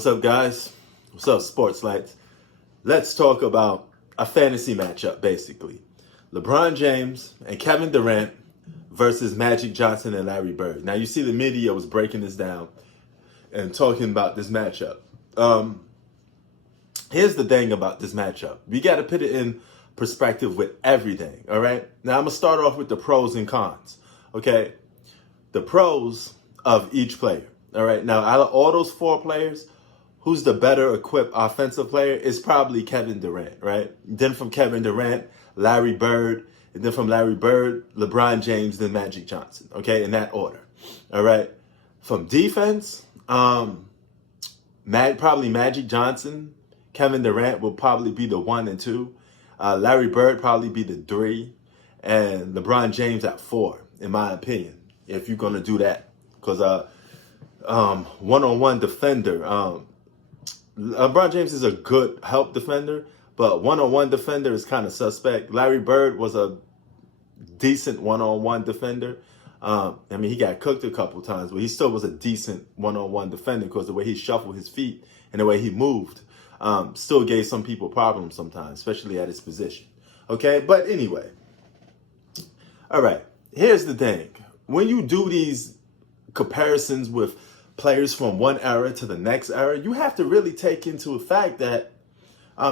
What's up, guys? What's up, sports lights? Let's talk about a fantasy matchup, basically. LeBron James and Kevin Durant versus Magic Johnson and Larry Bird. Now, you see the media was breaking this down and talking about this matchup. Here's the thing about this matchup. We got to put it in perspective with everything, all right? Now, I'm going to start off with the pros and cons, okay? The pros of each player, all right? Now, out of all those four players, who's the better equipped offensive player is probably Kevin Durant, right? Then from Kevin Durant, Larry Bird, and then from Larry Bird, LeBron James, then Magic Johnson, okay? In that order, all right? From defense, probably Magic Johnson. Kevin Durant will probably be the 1 and 2. Larry Bird probably be the 3. And LeBron James at 4, in my opinion, if you're going to do that. Because one-on-one defender, LeBron James is a good help defender, but one-on-one defender is kind of suspect. Larry Bird was a decent one-on-one defender. He got cooked a couple times, but he still was a decent one-on-one defender because the way he shuffled his feet and the way he moved still gave some people problems sometimes, especially at his position. Okay, but anyway. All right, here's the thing. When you do these comparisons with players from one era to the next era, you have to really take into effect that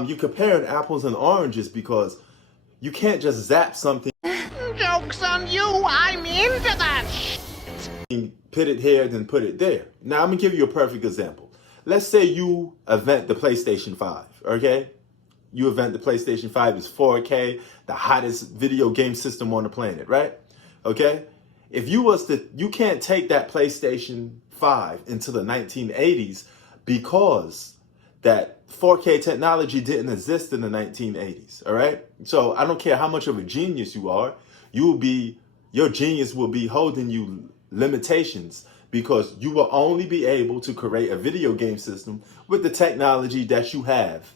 you're comparing apples and oranges because you can't just zap something. Joke's on you, I'm into that. Put it here, then put it there. Now, I'm going to give you a perfect example. Let's say you invent the PlayStation 5, okay? You invent the PlayStation 5 is 4K, the hottest video game system on the planet, right? Okay? If you can't take that PlayStation 5 into the 1980s because that 4K technology didn't exist in the 1980s, all right? So I don't care how much of a genius you are, your genius will be holding you limitations because you will only be able to create a video game system with the technology that you have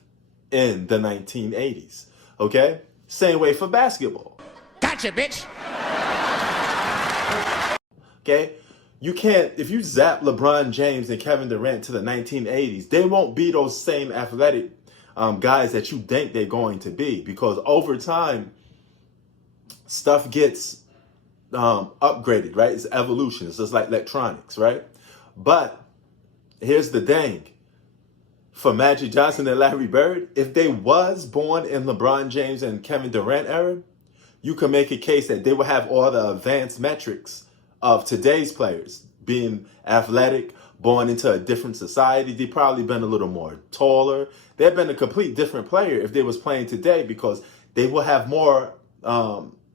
in the 1980s, okay? Same way for basketball. Gotcha, bitch. Okay? You can't, if you zap LeBron James and Kevin Durant to the 1980s, they won't be those same athletic guys that you think they're going to be because over time, stuff gets upgraded, right? It's evolution. It's just like electronics, right? But here's the thing. For Magic Johnson and Larry Bird, if they was born in LeBron James and Kevin Durant era, you can make a case that they would have all the advanced metrics of today's players, being athletic, born into a different society. They've probably been a little more taller. They've been a complete different player if they was playing today because they will have more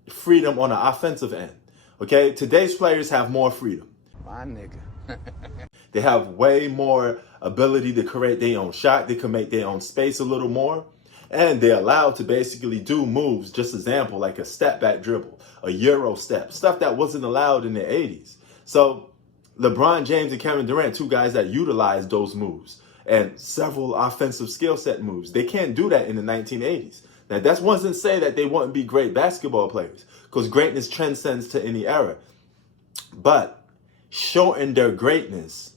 freedom on the offensive end. Okay, today's players have more freedom. My nigga. They have way more ability to create their own shot. They can make their own space a little more. And they're allowed to basically do moves, just example, like a step back dribble, a Euro step, stuff that wasn't allowed in the 80s. So LeBron James and Kevin Durant, two guys that utilize those moves and several offensive skill set moves. They can't do that in the 1980s. Now, that wasn't to say that they wouldn't be great basketball players because greatness transcends to any era. But shorten their greatness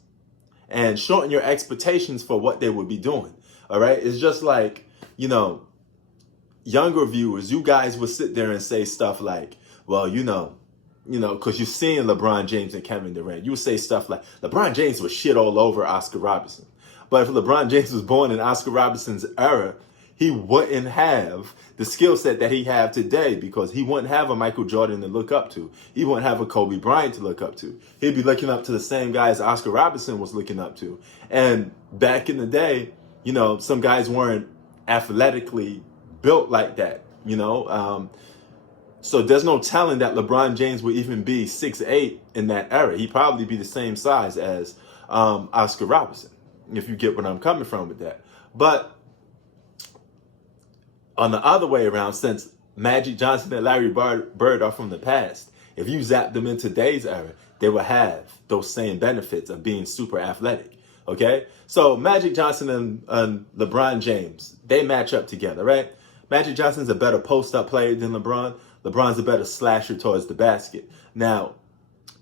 and shorten your expectations for what they would be doing. All right. It's just like, younger viewers, you guys would sit there and say stuff like, well, because you're seeing LeBron James and Kevin Durant. You would say stuff like, LeBron James was shit all over Oscar Robertson. But if LeBron James was born in Oscar Robertson's era, he wouldn't have the skill set that he have today because he wouldn't have a Michael Jordan to look up to. He wouldn't have a Kobe Bryant to look up to. He'd be looking up to the same guys Oscar Robertson was looking up to. And back in the day, some guys weren't athletically built like that, So there's no telling that LeBron James would even be 6'8" in that era. He'd probably be the same size as Oscar Robertson, if you get what I'm coming from with that. But on the other way around, since Magic Johnson and Larry Bird are from the past, if you zap them in today's era, they will have those same benefits of being super athletic. Okay? So Magic Johnson and LeBron James, they match up together, right? Magic Johnson's a better post-up player than LeBron. LeBron's a better slasher towards the basket. Now,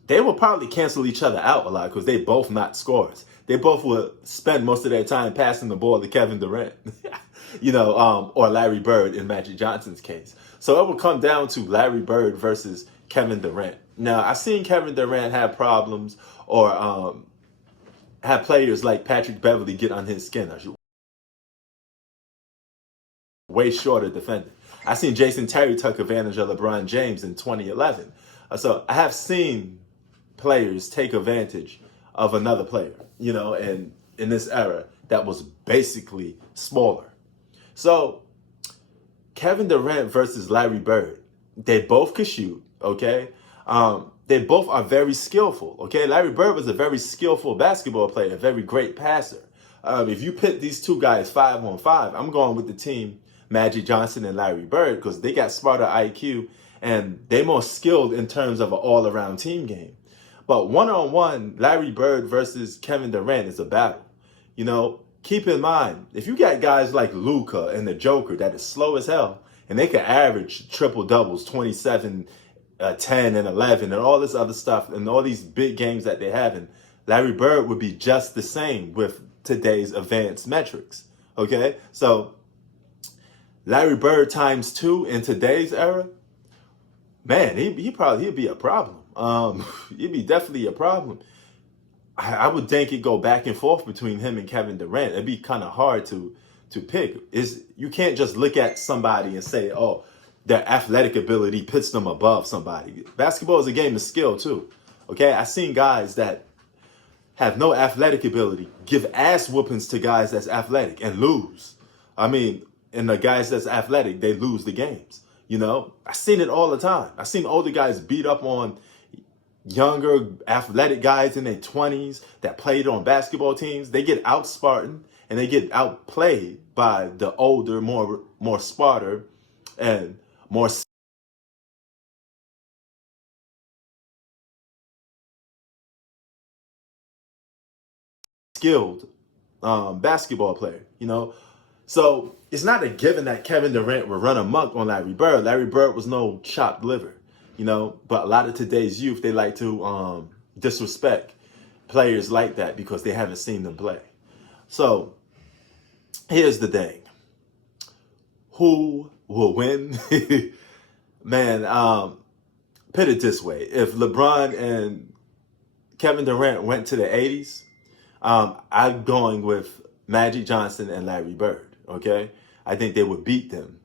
they will probably cancel each other out a lot because they both not scorers. they both would spend most of their time passing the ball to Kevin Durant, or Larry Bird in Magic Johnson's case. So it would come down to Larry Bird versus Kevin Durant. Now, I've seen Kevin Durant have problems or have players like Patrick Beverly get on his skin. Way shorter defender. I seen Jason Terry took advantage of LeBron James in 2011. So I have seen players take advantage of another player, and in this era that was basically smaller. So Kevin Durant versus Larry Bird, they both could shoot, okay? They both are very skillful, okay? Larry Bird was a very skillful basketball player, a very great passer. If you pit these two guys 5-on-5, I'm going with the team Magic Johnson and Larry Bird because they got smarter IQ and they more skilled in terms of an all-around team game. But one-on-one, Larry Bird versus Kevin Durant is a battle. Keep in mind, if you got guys like Luka and the Joker that is slow as hell, and they can average triple-doubles, 27, 10, and 11, and all this other stuff, and all these big games that they have, and Larry Bird would be just the same with today's advanced metrics, okay? So Larry Bird times 2 in today's era, man, he'd be a problem. He'd be definitely a problem. I would think it'd go back and forth between him and Kevin Durant. It'd be kind of hard to pick. You can't just look at somebody and say, oh, their athletic ability puts them above somebody. Basketball is a game of skill too. Okay, I've seen guys that have no athletic ability give ass whoopings to guys that's athletic and lose. And the guys that's athletic, they lose the games. I've seen it all the time. I've seen older guys beat up on younger athletic guys in their 20s that played on basketball teams. They get out-Spartan and they get outplayed by the older, more smarter and more skilled basketball player, So it's not a given that Kevin Durant would run amok on Larry Bird. Larry Bird was no chopped liver, but a lot of today's youth, they like to disrespect players like that because they haven't seen them play. So here's the thing. Who will win? Man, put it this way. If LeBron and Kevin Durant went to the 80s, I'm going with Magic Johnson and Larry Bird, okay? I think they would beat them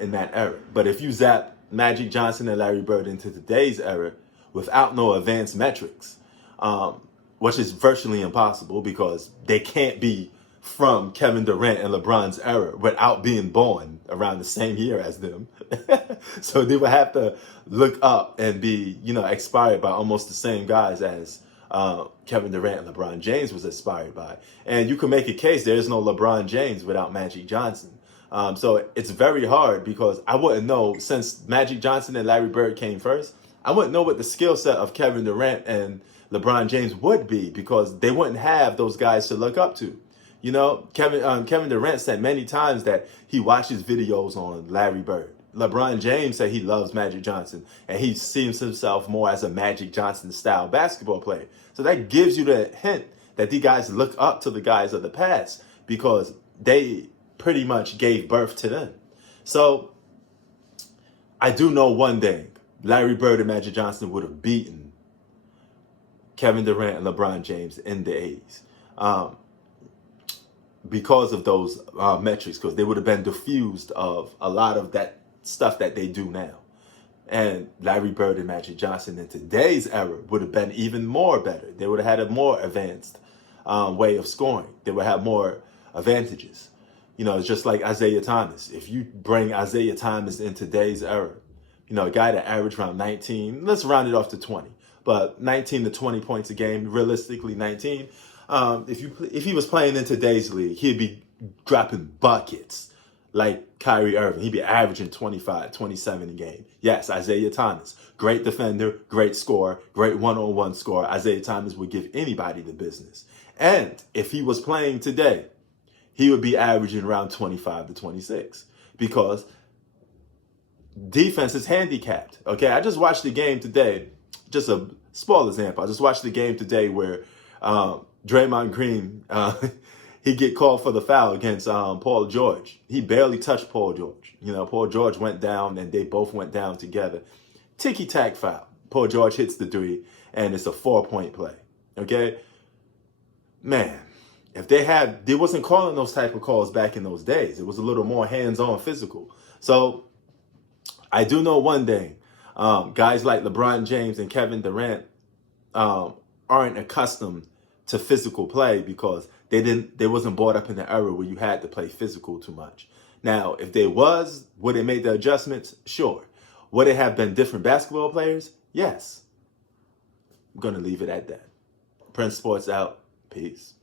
in that era. But if you zap Magic Johnson and Larry Bird into today's era without no advanced metrics, which is virtually impossible because they can't be from Kevin Durant and LeBron's era without being born around the same year as them. So they would have to look up and be, inspired by almost the same guys as Kevin Durant and LeBron James was inspired by. And you can make a case there is no LeBron James without Magic Johnson. So it's very hard because I wouldn't know, since Magic Johnson and Larry Bird came first, I wouldn't know what the skill set of Kevin Durant and LeBron James would be because they wouldn't have those guys to look up to. Kevin Durant said many times that he watches videos on Larry Bird. LeBron James said he loves Magic Johnson and he sees himself more as a Magic Johnson style basketball player. So that gives you the hint that these guys look up to the guys of the past because they pretty much gave birth to them. So I do know one thing. Larry Bird and Magic Johnson would have beaten Kevin Durant and LeBron James in the 80s. Because of those metrics, because they would have been diffused of a lot of that stuff that they do now. And Larry Bird and Magic Johnson in today's era would have been even more better. They would have had a more advanced way of scoring. They would have more advantages. It's just like Isaiah Thomas. If you bring Isaiah Thomas in today's era, a guy that averaged around 19, let's round it off to 20, but 19 to 20 points a game, realistically 19. If he was playing in today's league, he'd be dropping buckets like Kyrie Irving. He'd be averaging 25, 27 a game. Yes, Isaiah Thomas, great defender, great scorer, great one-on-one scorer. Isaiah Thomas would give anybody the business. And if he was playing today, he would be averaging around 25 to 26 because defense is handicapped. Okay, I just watched the game today. Just a small example. I just watched the game today where Draymond Green, he get called for the foul against Paul George. He barely touched Paul George. You know, Paul George went down and they both went down together. Ticky-tack foul. Paul George hits the three and it's a 4-point play. Okay? Man, if they wasn't calling those type of calls back in those days. It was a little more hands-on physical. So I do know one thing. Guys like LeBron James and Kevin Durant aren't accustomed to physical play because they wasn't brought up in the era where you had to play physical too much. Now, if they would they make the adjustments? Sure. Would it have been different basketball players? Yes. I'm going to leave it at that. Prince Sports out. Peace.